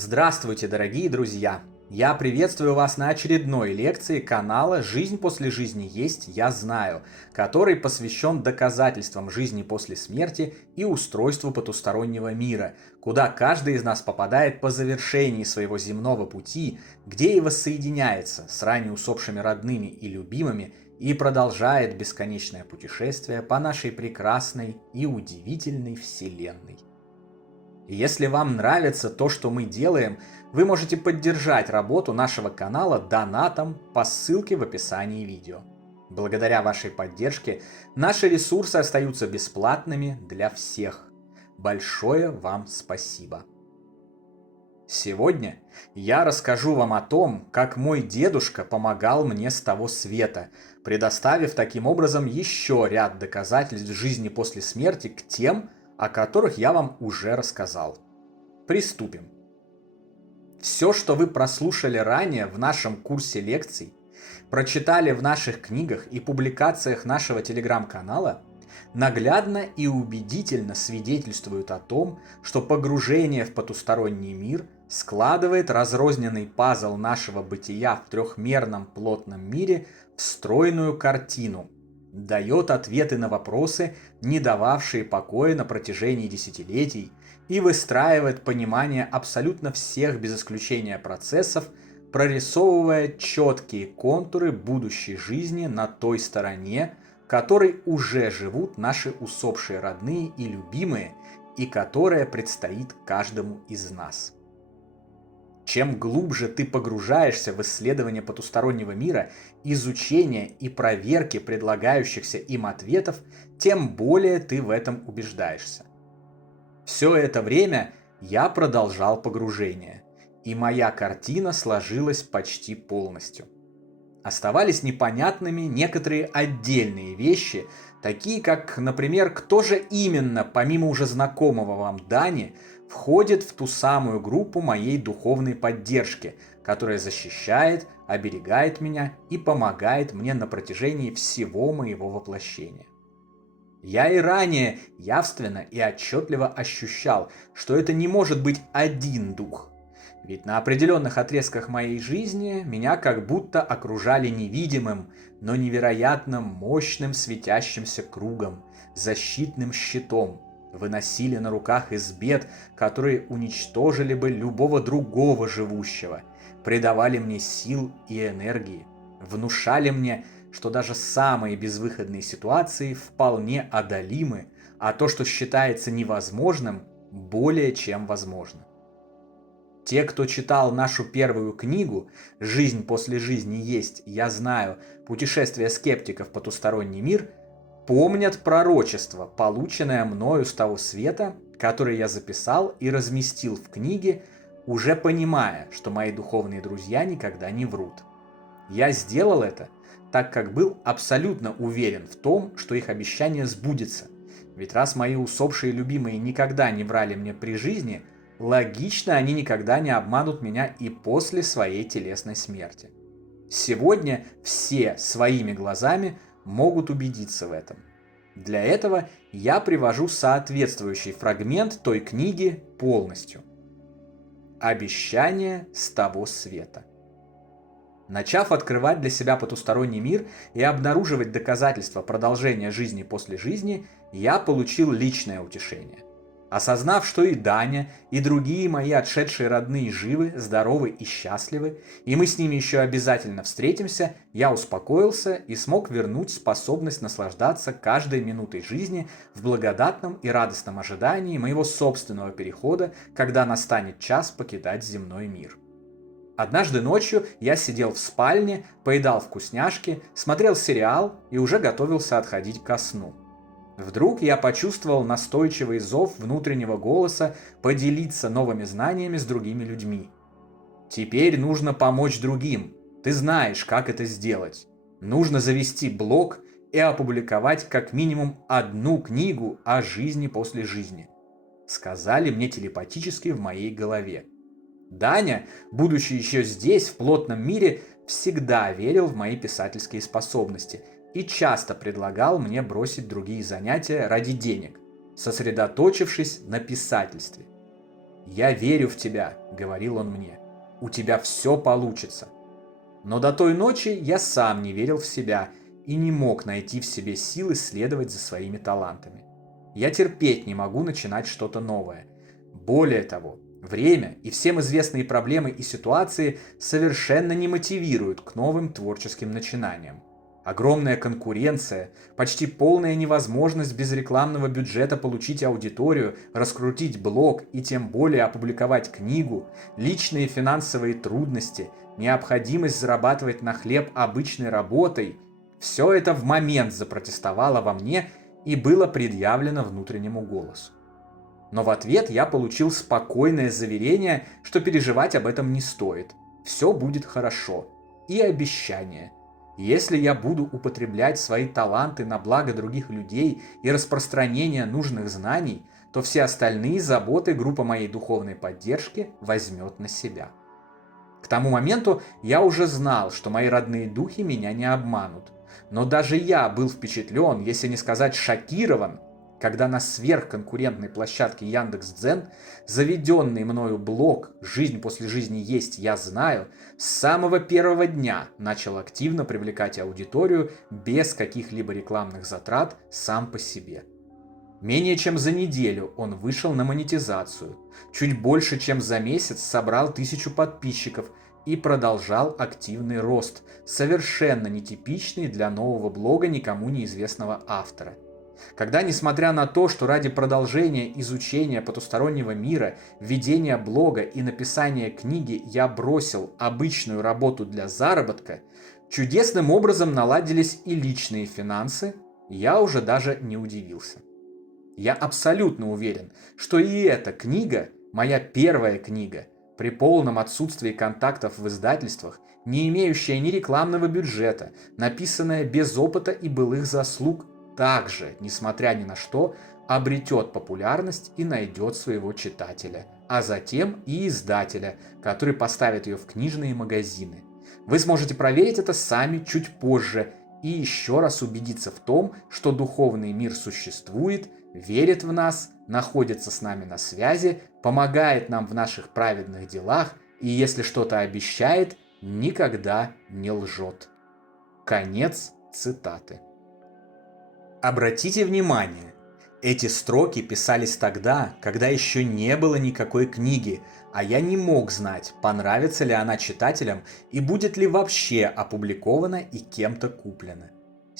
Здравствуйте, дорогие друзья! Я приветствую вас на очередной лекции канала «Жизнь после жизни есть, я знаю», который посвящен доказательствам жизни после смерти и устройству потустороннего мира, куда каждый из нас попадает по завершении своего земного пути, где и воссоединяется с ранее усопшими родными и любимыми и продолжает бесконечное путешествие по нашей прекрасной и удивительной Вселенной. И если вам нравится то, что мы делаем, вы можете поддержать работу нашего канала донатом по ссылке в описании видео. Благодаря вашей поддержке наши ресурсы остаются бесплатными для всех. Большое вам спасибо. Сегодня я расскажу вам о том, как мой дедушка помогал мне с того света, предоставив таким образом еще ряд доказательств жизни после смерти к тем, о которых я вам уже рассказал. Приступим. Все, что вы прослушали ранее в нашем курсе лекций, прочитали в наших книгах и публикациях нашего телеграм-канала, наглядно и убедительно свидетельствуют о том, что погружение в потусторонний мир складывает разрозненный пазл нашего бытия в трехмерном плотном мире в стройную картину, дает ответы на вопросы, не дававшие покоя на протяжении десятилетий, и выстраивает понимание абсолютно всех без исключения процессов, прорисовывая четкие контуры будущей жизни на той стороне, которой уже живут наши усопшие родные и любимые, и которая предстоит каждому из нас. Чем глубже ты погружаешься в исследование потустороннего мира, изучение и проверки предлагающихся им ответов, тем более ты в этом убеждаешься. Все это время я продолжал погружение, и моя картина сложилась почти полностью. Оставались непонятными некоторые отдельные вещи, такие как, например, кто же именно, помимо уже знакомого вам Дани, входит в ту самую группу моей духовной поддержки, которая защищает, оберегает меня и помогает мне на протяжении всего моего воплощения. Я и ранее явственно и отчетливо ощущал, что это не может быть один дух. Ведь на определенных отрезках моей жизни меня как будто окружали невидимым, но невероятно мощным светящимся кругом, защитным щитом, выносили на руках из бед, которые уничтожили бы любого другого живущего, придавали мне сил и энергии, внушали мне, что даже самые безвыходные ситуации вполне одолимы, а то, что считается невозможным, более чем возможно. Те, кто читал нашу первую книгу «Жизнь после жизни есть, я знаю. Путешествие скептиков в потусторонний мир», помнят пророчество, полученное мною с того света, которое я записал и разместил в книге, уже понимая, что мои духовные друзья никогда не врут. Я сделал это, так как был абсолютно уверен в том, что их обещание сбудется. Ведь раз мои усопшие любимые никогда не врали мне при жизни, логично, они никогда не обманут меня и после своей телесной смерти. Сегодня все своими глазами могут убедиться в этом. Для этого я привожу соответствующий фрагмент той книги полностью. Обещание с того света. Начав открывать для себя потусторонний мир и обнаруживать доказательства продолжения жизни после жизни, я получил личное утешение. Осознав, что и Даня, и другие мои отшедшие родные живы, здоровы и счастливы, и мы с ними еще обязательно встретимся, я успокоился и смог вернуть способность наслаждаться каждой минутой жизни в благодатном и радостном ожидании моего собственного перехода, когда настанет час покидать земной мир. Однажды ночью я сидел в спальне, поедал вкусняшки, смотрел сериал и уже готовился отходить ко сну. Вдруг я почувствовал настойчивый зов внутреннего голоса поделиться новыми знаниями с другими людьми. Теперь нужно помочь другим. Ты знаешь, как это сделать. Нужно завести блог и опубликовать как минимум одну книгу о жизни после жизни. Сказали мне телепатически в моей голове. Даня, будучи еще здесь, в плотном мире, всегда верил в мои писательские способности и часто предлагал мне бросить другие занятия ради денег, сосредоточившись на писательстве. «Я верю в тебя», — говорил он мне. «У тебя все получится». Но до той ночи я сам не верил в себя и не мог найти в себе силы следовать за своими талантами. Я терпеть не могу начинать что-то новое. Более того, время и всем известные проблемы и ситуации совершенно не мотивируют к новым творческим начинаниям. Огромная конкуренция, почти полная невозможность без рекламного бюджета получить аудиторию, раскрутить блог и тем более опубликовать книгу, личные финансовые трудности, необходимость зарабатывать на хлеб обычной работой – все это в момент запротестовало во мне и было предъявлено внутреннему голосу. Но в ответ я получил спокойное заверение, что переживать об этом не стоит. Все будет хорошо. И обещание. Если я буду употреблять свои таланты на благо других людей и распространение нужных знаний, то все остальные заботы группа моей духовной поддержки возьмет на себя. К тому моменту я уже знал, что мои родные духи меня не обманут. Но даже я был впечатлен, если не сказать шокирован, когда на сверхконкурентной площадке Яндекс.Дзен заведенный мною блог «Жизнь после жизни есть, я знаю» с самого первого дня начал активно привлекать аудиторию без каких-либо рекламных затрат сам по себе. Менее чем за неделю он вышел на монетизацию, чуть больше чем за месяц собрал 1000 подписчиков и продолжал активный рост, совершенно нетипичный для нового блога никому неизвестного автора. Когда, несмотря на то, что ради продолжения изучения потустороннего мира, ведения блога и написания книги я бросил обычную работу для заработка, чудесным образом наладились и личные финансы, я уже даже не удивился. Я абсолютно уверен, что и эта книга, моя первая книга, при полном отсутствии контактов в издательствах, не имеющая ни рекламного бюджета, написанная без опыта и былых заслуг, также, несмотря ни на что, обретет популярность и найдет своего читателя, а затем и издателя, который поставит ее в книжные магазины. Вы сможете проверить это сами чуть позже и еще раз убедиться в том, что духовный мир существует, верит в нас, находится с нами на связи, помогает нам в наших праведных делах и, если что-то обещает, никогда не лжет. Конец цитаты. Обратите внимание, эти строки писались тогда, когда еще не было никакой книги, а я не мог знать, понравится ли она читателям и будет ли вообще опубликована и кем-то куплена.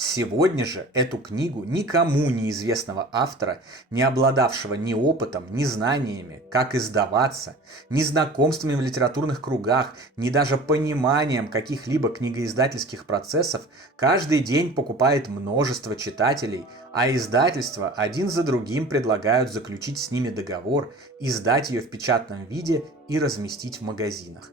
Сегодня же эту книгу никому неизвестного автора, не обладавшего ни опытом, ни знаниями, как издаваться, ни знакомствами в литературных кругах, ни даже пониманием каких-либо книгоиздательских процессов, каждый день покупает множество читателей, а издательства один за другим предлагают заключить с ними договор, издать ее в печатном виде и разместить в магазинах.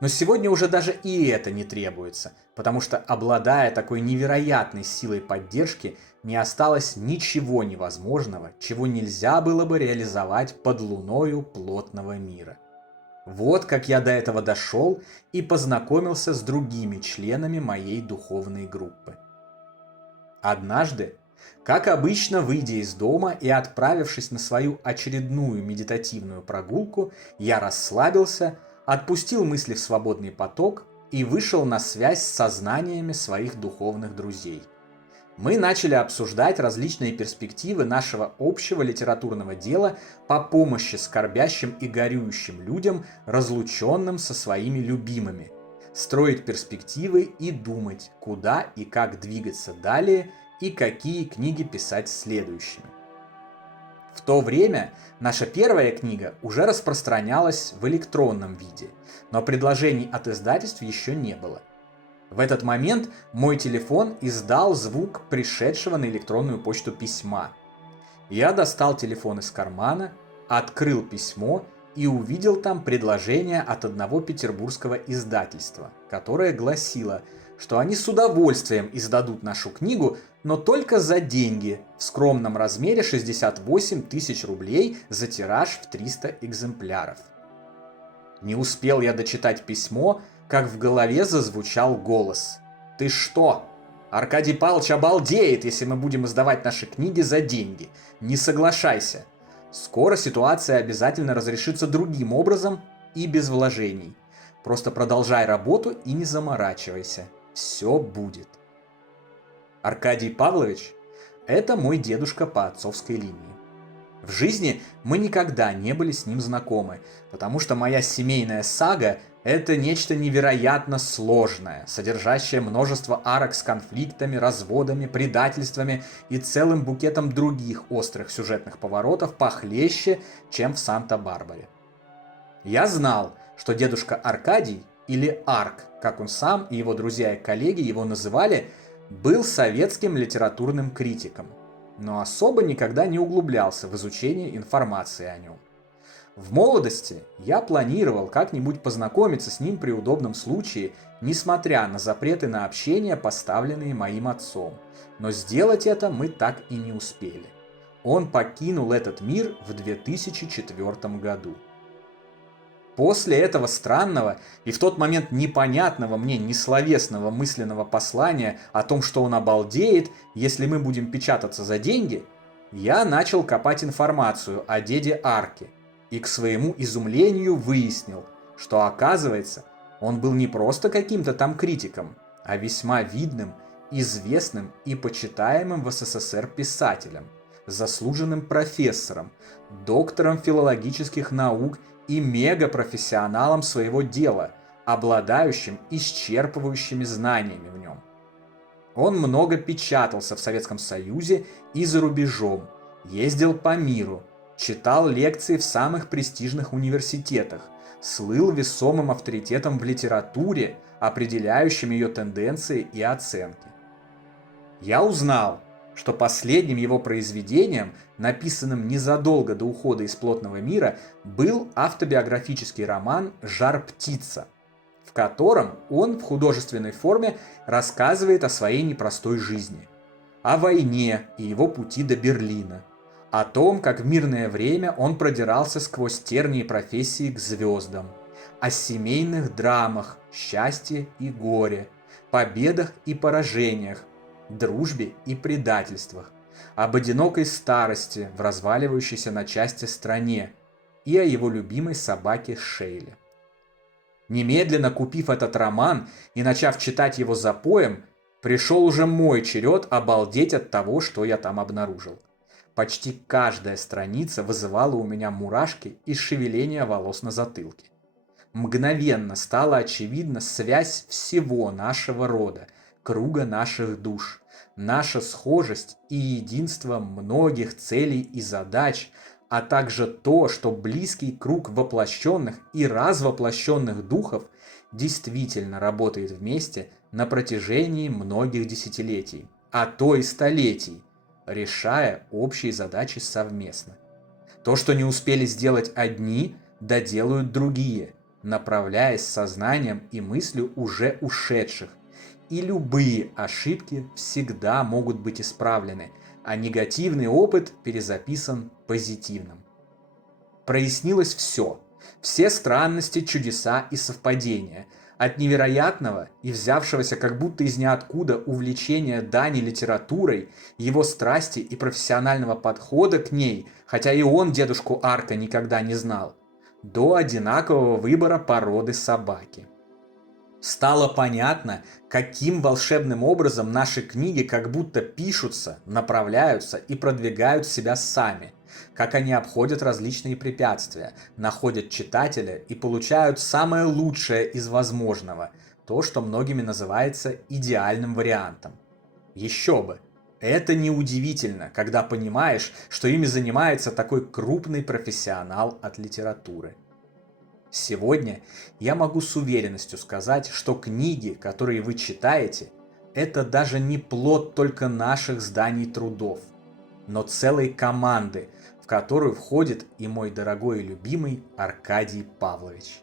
Но сегодня уже даже и это не требуется, потому что, обладая такой невероятной силой поддержки, не осталось ничего невозможного, чего нельзя было бы реализовать под луною плотного мира. Вот как я до этого дошел и познакомился с другими членами моей духовной группы. Однажды, как обычно, выйдя из дома и отправившись на свою очередную медитативную прогулку, я расслабился, отпустил мысли в свободный поток и вышел на связь с сознаниями своих духовных друзей. Мы начали обсуждать различные перспективы нашего общего литературного дела по помощи скорбящим и горюющим людям, разлученным со своими любимыми, строить перспективы и думать, куда и как двигаться далее и какие книги писать следующими. В то время наша первая книга уже распространялась в электронном виде, но предложений от издательств еще не было. В этот момент мой телефон издал звук пришедшего на электронную почту письма. Я достал телефон из кармана, открыл письмо и увидел там предложение от одного петербургского издательства, которое гласило, что они с удовольствием издадут нашу книгу, но только за деньги, в скромном размере 68 тысяч рублей за тираж в 300 экземпляров. Не успел я дочитать письмо, как в голове зазвучал голос. «Ты что? Аркадий Павлович обалдеет, если мы будем издавать наши книги за деньги. Не соглашайся. Скоро ситуация обязательно разрешится другим образом и без вложений. Просто продолжай работу и не заморачивайся. Все будет. Аркадий Павлович – это мой дедушка по отцовской линии. В жизни мы никогда не были с ним знакомы, потому что моя семейная сага – это нечто невероятно сложное, содержащее множество арок с конфликтами, разводами, предательствами и целым букетом других острых сюжетных поворотов похлеще, чем в Санта-Барбаре. Я знал, что дедушка Аркадий, или Арк, как он сам и его друзья и коллеги его называли, был советским литературным критиком, но особо никогда не углублялся в изучение информации о нем. В молодости я планировал как-нибудь познакомиться с ним при удобном случае, несмотря на запреты на общение, поставленные моим отцом. Но сделать это мы так и не успели. Он покинул этот мир в 2004 году. После этого странного и в тот момент непонятного мне несловесного мысленного послания о том, что он обалдеет, если мы будем печататься за деньги, я начал копать информацию о деде Арке и к своему изумлению выяснил, что оказывается, он был не просто каким-то там критиком, а весьма видным, известным и почитаемым в СССР писателем, заслуженным профессором, доктором филологических наук и мегапрофессионалом своего дела, обладающим исчерпывающими знаниями в нем. Он много печатался в Советском Союзе и за рубежом, ездил по миру, читал лекции в самых престижных университетах, слыл весомым авторитетом в литературе, определяющим ее тенденции и оценки. Я узнал, что последним его произведением, написанным незадолго до ухода из плотного мира, был автобиографический роман «Жар-птица», в котором он в художественной форме рассказывает о своей непростой жизни, о войне и его пути до Берлина, о том, как в мирное время он продирался сквозь тернии профессии к звездам, о семейных драмах, счастье и горе, победах и поражениях, дружбе и предательствах, об одинокой старости в разваливающейся на части стране и о его любимой собаке Шейле. Немедленно купив этот роман и начав читать его запоем, пришел уже мой черед обалдеть от того, что я там обнаружил. Почти каждая страница вызывала у меня мурашки и шевеление волос на затылке. Мгновенно стала очевидна связь всего нашего рода, круга наших душ, наша схожесть и единство многих целей и задач, а также то, что близкий круг воплощенных и развоплощенных духов действительно работает вместе на протяжении многих десятилетий, а то и столетий, решая общие задачи совместно. То, что не успели сделать одни, доделают другие, направляясь сознанием и мыслью уже ушедших. И любые ошибки всегда могут быть исправлены, а негативный опыт перезаписан позитивным. Прояснилось все. Все странности, чудеса и совпадения. От невероятного и взявшегося как будто из ниоткуда увлечения Дани литературой, его страсти и профессионального подхода к ней, хотя и он дедушку Арка никогда не знал, до одинакового выбора породы собаки. Стало понятно, каким волшебным образом наши книги как будто пишутся, направляются и продвигают себя сами, как они обходят различные препятствия, находят читателя и получают самое лучшее из возможного, то, что многими называется идеальным вариантом. Еще бы! Это неудивительно, когда понимаешь, что ими занимается такой крупный профессионал от литературы. Сегодня я могу с уверенностью сказать, что книги, которые вы читаете, это даже не плод только наших зданий трудов, но целой команды, в которую входит и мой дорогой и любимый Аркадий Павлович.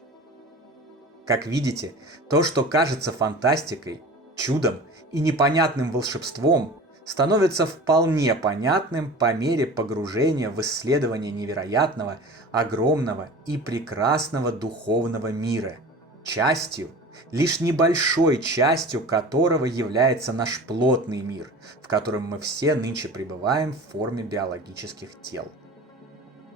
Как видите, то, что кажется фантастикой, чудом и непонятным волшебством, становится вполне понятным по мере погружения в исследование невероятного, огромного и прекрасного духовного мира, частью, лишь небольшой частью которого является наш плотный мир, в котором мы все нынче пребываем в форме биологических тел.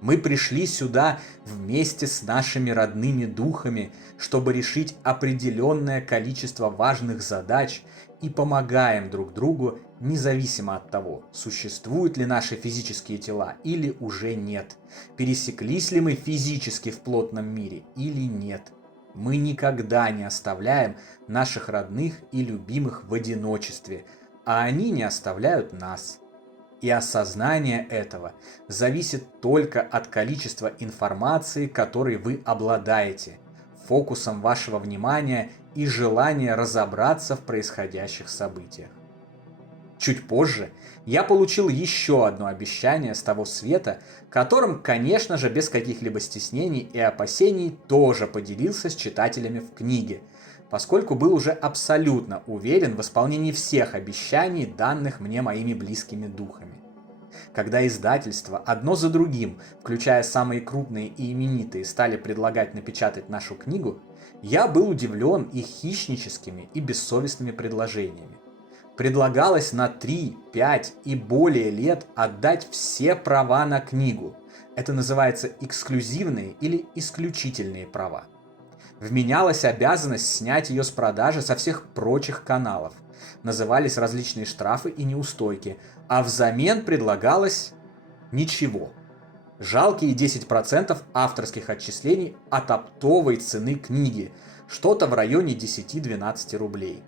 Мы пришли сюда вместе с нашими родными духами, чтобы решить определенное количество важных задач и помогаем друг другу независимо от того, существуют ли наши физические тела или уже нет, пересеклись ли мы физически в плотном мире или нет. Мы никогда не оставляем наших родных и любимых в одиночестве, а они не оставляют нас. И осознание этого зависит только от количества информации, которой вы обладаете, фокусом вашего внимания и желания разобраться в происходящих событиях. Чуть позже я получил еще одно обещание с того света, которым, конечно же, без каких-либо стеснений и опасений тоже поделился с читателями в книге, поскольку был уже абсолютно уверен в исполнении всех обещаний, данных мне моими близкими духами. Когда издательства одно за другим, включая самые крупные и именитые, стали предлагать напечатать нашу книгу, я был удивлен их хищническими и бессовестными предложениями. Предлагалось на 3, 5 и более лет отдать все права на книгу. Это называется эксклюзивные или исключительные права. Вменялась обязанность снять ее с продажи со всех прочих каналов. Назывались различные штрафы и неустойки, а взамен предлагалось ничего. Жалкие 10% авторских отчислений от оптовой цены книги, что-то в районе 10-12 рублей.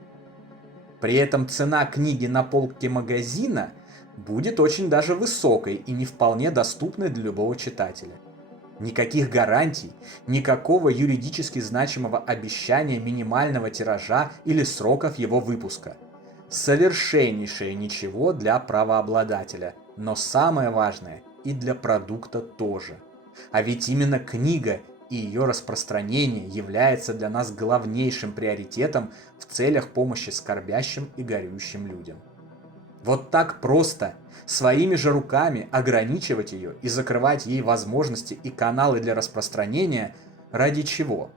При этом цена книги на полке магазина будет очень даже высокой и не вполне доступной для любого читателя. Никаких гарантий, никакого юридически значимого обещания минимального тиража или сроков его выпуска. Совершеннейшее ничего для правообладателя, но самое важное и для продукта тоже. А ведь именно книга и ее распространение является для нас главнейшим приоритетом в целях помощи скорбящим и горюющим людям. Вот так просто, своими же руками ограничивать ее и закрывать ей возможности и каналы для распространения ради чего?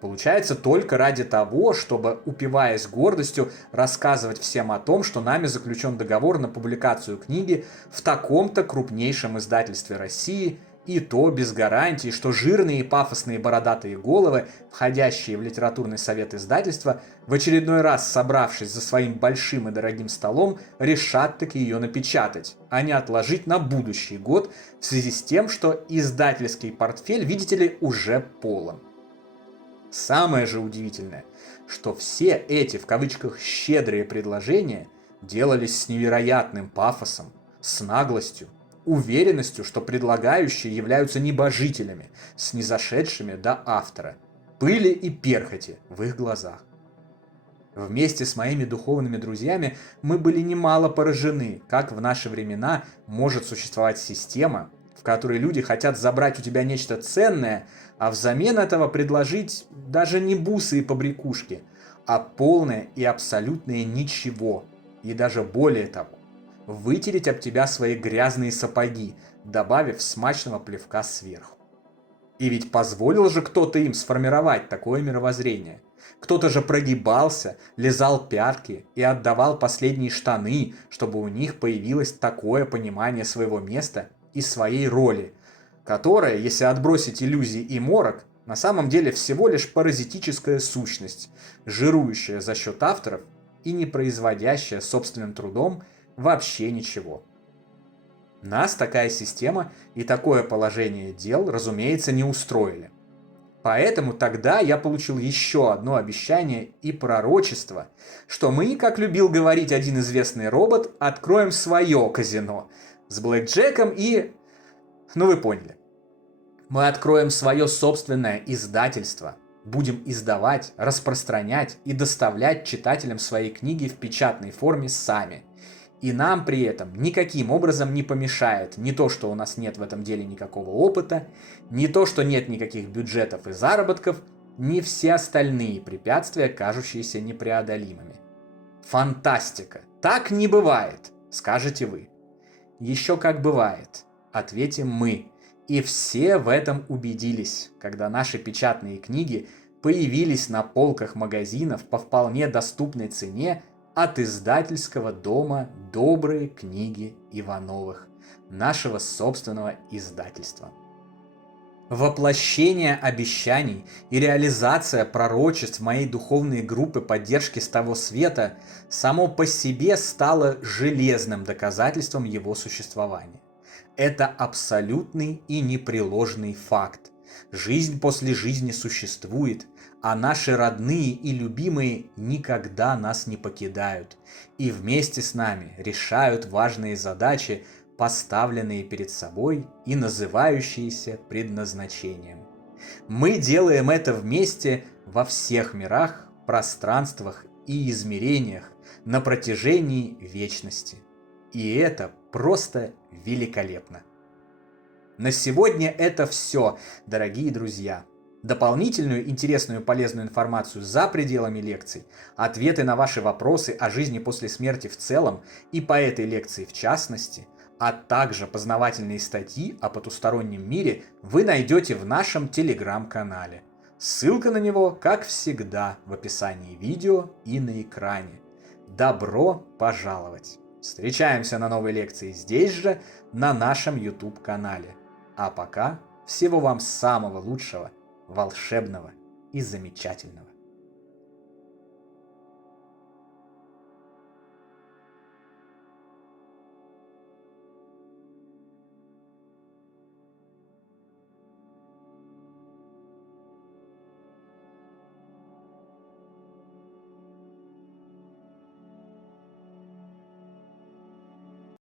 Получается только ради того, чтобы, упиваясь гордостью, рассказывать всем о том, что нами заключен договор на публикацию книги в таком-то крупнейшем издательстве России, и то без гарантии, что жирные и пафосные бородатые головы, входящие в литературный совет издательства, в очередной раз собравшись за своим большим и дорогим столом, решат таки ее напечатать, а не отложить на будущий год в связи с тем, что издательский портфель, видите ли, уже полон. Самое же удивительное, что все эти, в кавычках, щедрые предложения делались с невероятным пафосом, с наглостью, уверенностью, что предлагающие являются небожителями, снизошедшими до автора, пыли и перхоти в их глазах. Вместе с моими духовными друзьями мы были немало поражены, как в наши времена может существовать система, в которой люди хотят забрать у тебя нечто ценное, а взамен этого предложить даже не бусы и побрякушки, а полное и абсолютное ничего, и даже более того, вытереть об тебя свои грязные сапоги, добавив смачного плевка сверху. И ведь позволил же кто-то им сформировать такое мировоззрение. Кто-то же прогибался, лизал пятки и отдавал последние штаны, чтобы у них появилось такое понимание своего места и своей роли, которая, если отбросить иллюзии и морок, на самом деле всего лишь паразитическая сущность, жирующая за счет авторов и не производящая собственным трудом вообще ничего. Нас такая система и такое положение дел, разумеется, не устроили. Поэтому тогда я получил еще одно обещание и пророчество, что мы, как любил говорить один известный робот, откроем свое казино с блэкджеком и... Ну вы поняли. Мы откроем свое собственное издательство, будем издавать, распространять и доставлять читателям свои книги в печатной форме сами. И нам при этом никаким образом не помешает ни то, что у нас нет в этом деле никакого опыта, ни то, что нет никаких бюджетов и заработков, ни все остальные препятствия, кажущиеся непреодолимыми. Фантастика! Так не бывает, скажете вы. Еще как бывает, ответим мы. И все в этом убедились, когда наши печатные книги появились на полках магазинов по вполне доступной цене от издательского дома «Добрые книги Ивановых», нашего собственного издательства. Воплощение обещаний и реализация пророчеств моей духовной группы поддержки с того света само по себе стало железным доказательством его существования. Это абсолютный и непреложный факт. Жизнь после жизни существует, а наши родные и любимые никогда нас не покидают и вместе с нами решают важные задачи, поставленные перед собой и называющиеся предназначением. Мы делаем это вместе во всех мирах, пространствах и измерениях на протяжении вечности. И это просто великолепно. На сегодня это все, дорогие друзья. Дополнительную интересную и полезную информацию за пределами лекций, ответы на ваши вопросы о жизни после смерти в целом и по этой лекции в частности, а также познавательные статьи о потустороннем мире вы найдете в нашем телеграм-канале. Ссылка на него, как всегда, в описании видео и на экране. Добро пожаловать! Встречаемся на новой лекции здесь же, на нашем YouTube-канале. А пока всего вам самого лучшего, волшебного и замечательного.